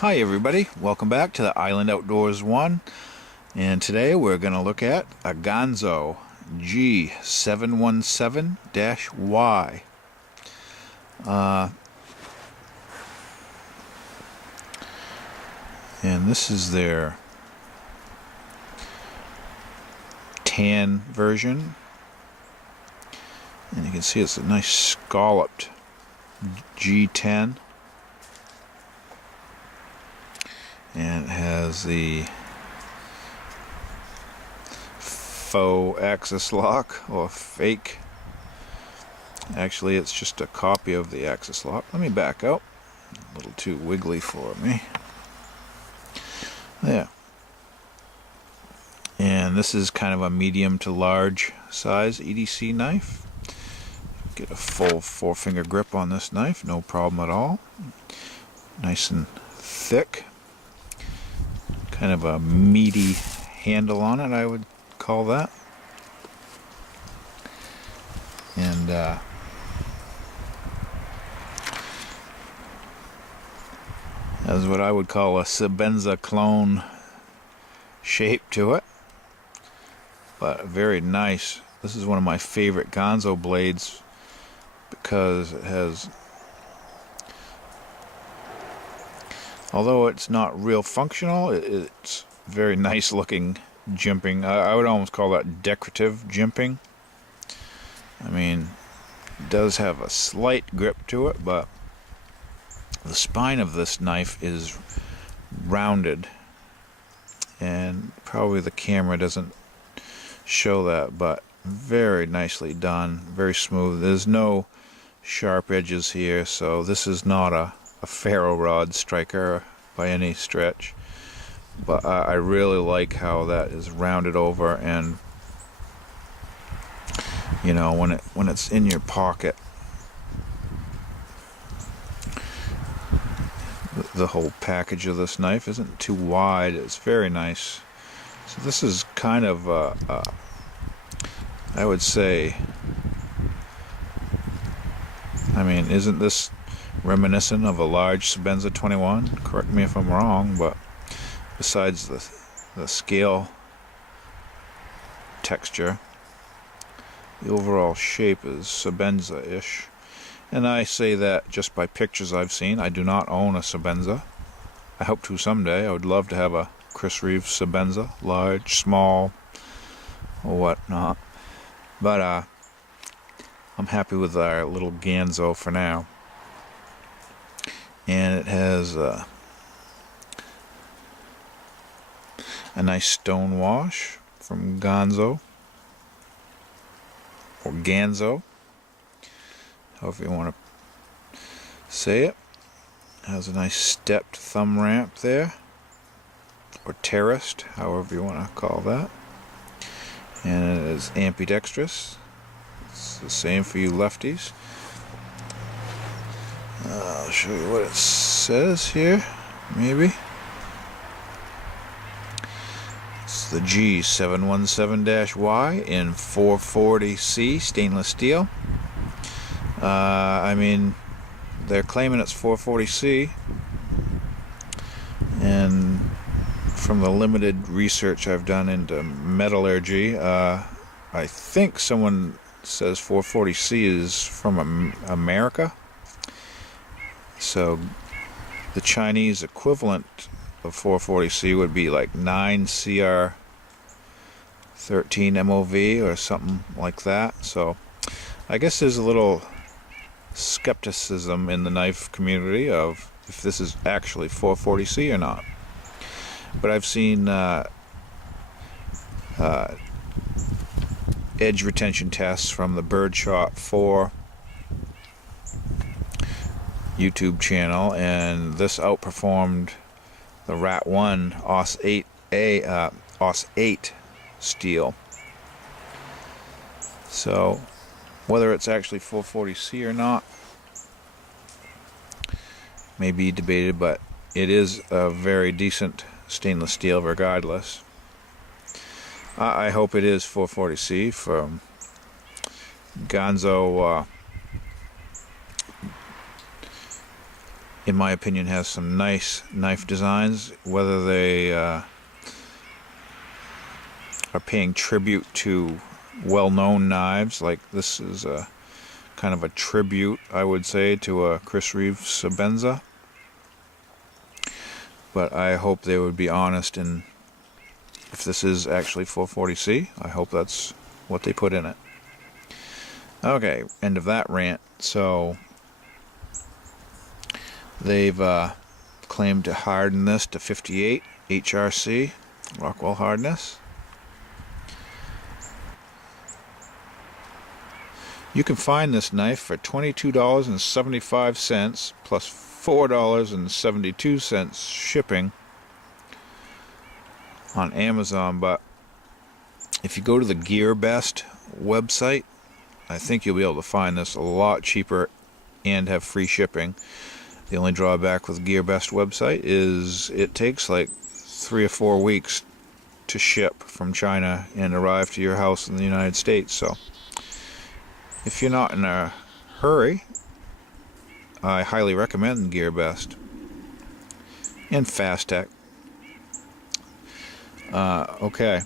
Hi everybody, welcome back to the Island Outdoors 1, and today we're going to look at a Ganzo G717-Y. And this is their tan version, and you can see it's a nice scalloped G10. And it has the faux axis lock, or fake. Actually, it's just a copy of the axis lock. Let me back out. A little too wiggly for me. There. And this is kind of a medium to large size EDC knife. Get a full 4-finger grip on this knife, no problem at all. Nice and thick. Kind of a meaty handle on it, I would call that. And has what I would call a Sebenza clone shape to it, but very nice. This is one of my favorite Ganzo blades because it has, although it's not real functional, it's very nice looking jimping. I would almost call that decorative jimping. I mean, it does have a slight grip to it, but the spine of this knife is rounded, and probably the camera doesn't show that, but very nicely done, very smooth. There's no sharp edges here, so this is not a ferro rod striker by any stretch, but I really like how that is rounded over, and you know, when it's in your pocket, the whole package of this knife isn't too wide. It's very nice. So this is kind of I would say, I mean, isn't this reminiscent of a large Sebenza 21? Correct me if I'm wrong, but besides the scale texture, the overall shape is Sebenza-ish. And I say that just by pictures I've seen. I do not own a Sebenza. I hope to someday. I would love to have a Chris Reeves Sebenza, large, small, or whatnot. But I'm happy with our little Ganzo for now. And it has a nice stone wash from Ganzo, or Ganzo, however you want to say it. It has a nice stepped thumb ramp there, or terraced, however you want to call that. And it is ambidextrous. It's the same for you lefties. I'll show you what it says here, maybe. It's the G717-Y in 440C stainless steel. I mean, they're claiming it's 440C, and from the limited research I've done into metallurgy, I think someone says 440C is from America. So the Chinese equivalent of 440C would be like 9CR13 MOV or something like that. So I guess there's a little skepticism in the knife community of if this is actually 440C or not. But I've seen edge retention tests from the Birdshot 4 YouTube channel, and this outperformed the Rat 1 OS 8 steel. So whether it's actually 440C or not may be debated, but it is a very decent stainless steel regardless. I hope it is 440C from Ganzo in my opinion, has some nice knife designs, whether they are paying tribute to well-known knives, like this is a kind of a tribute, I would say, to a Chris Reeve Sebenza. But I hope they would be honest, and if this is actually 440C, I hope that's what they put in it. Okay, end of that rant. So they've claimed to harden this to 58 HRC, Rockwell hardness. You can find this knife for $22.75 plus $4.72 shipping on Amazon, but if you go to the GearBest website, I think you'll be able to find this a lot cheaper and have free shipping. The only drawback with GearBest website is it takes like 3 or 4 weeks to ship from China and arrive to your house in the United States. So if you're not in a hurry, I highly recommend GearBest and Fastech. Okay,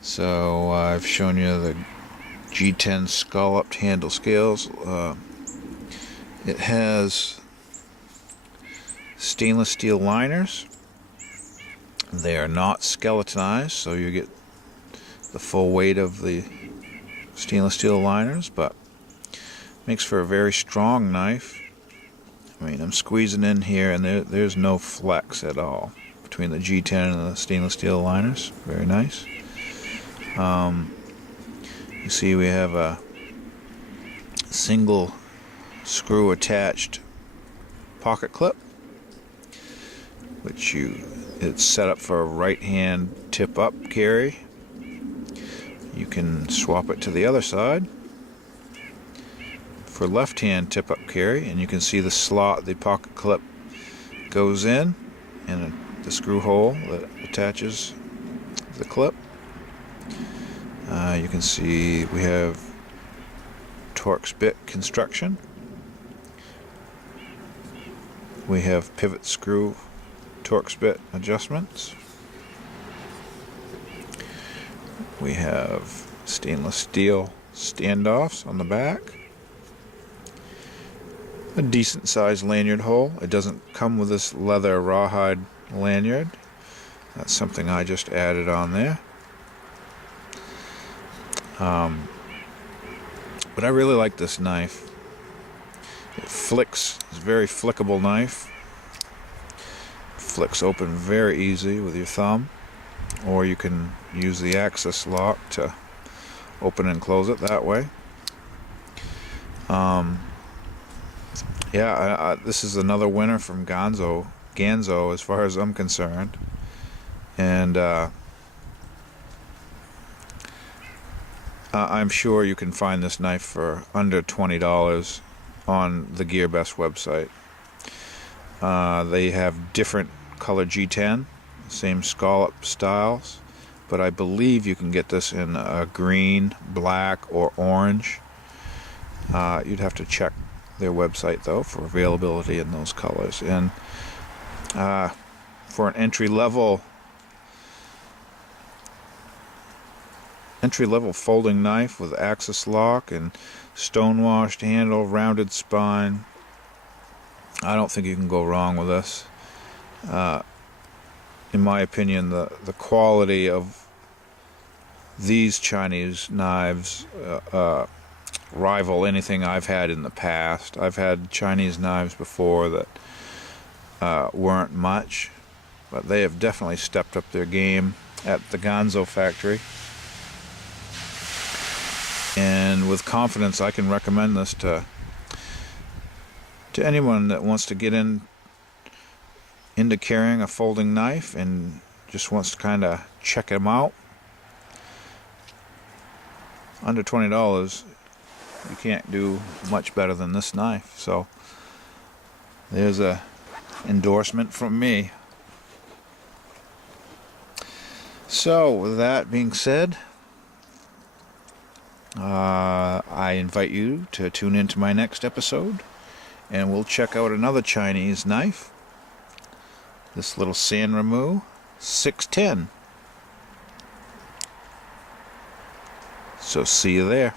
so I've shown you the G10 scalloped handle scales. It has stainless steel liners. They are not skeletonized, so you get the full weight of the stainless steel liners, but makes for a very strong knife. I mean, I'm squeezing in here and there's no flex at all between the G10 and the stainless steel liners. Very nice. You see we have a single screw attached pocket clip, which it's set up for a right hand tip up carry. You can swap it to the other side for left hand tip up carry, and you can see the slot the pocket clip goes in and the screw hole that attaches the clip. You can see we have Torx bit construction. We have pivot screw Torx bit adjustments. We have stainless steel standoffs on the back. A decent sized lanyard hole. It doesn't come with this leather rawhide lanyard. That's something I just added on there. But I really like this knife. It flicks. It's a very flickable knife. Flicks open very easy with your thumb, or you can use the access lock to open and close it that way. This is another winner from Ganzo as far as I'm concerned, and I'm sure you can find this knife for under $20 on the GearBest website. They have different color G10, same scallop styles, but I believe you can get this in a green, black, or orange. You'd have to check their website though for availability in those colors. And for an entry-level folding knife with access lock and stonewashed handle, rounded spine, I don't think you can go wrong with this. In my opinion, the quality of these Chinese knives rival anything I've had in the past. I've had Chinese knives before that weren't much, but they have definitely stepped up their game at the Ganzo factory. And with confidence, I can recommend this to anyone that wants to get into carrying a folding knife and just wants to kind of check them out. Under $20, you can't do much better than this knife. So there's a endorsement from me. So with that being said, I invite you to tune into my next episode, and we'll check out another Chinese knife. This little San Remo 610. So see you there.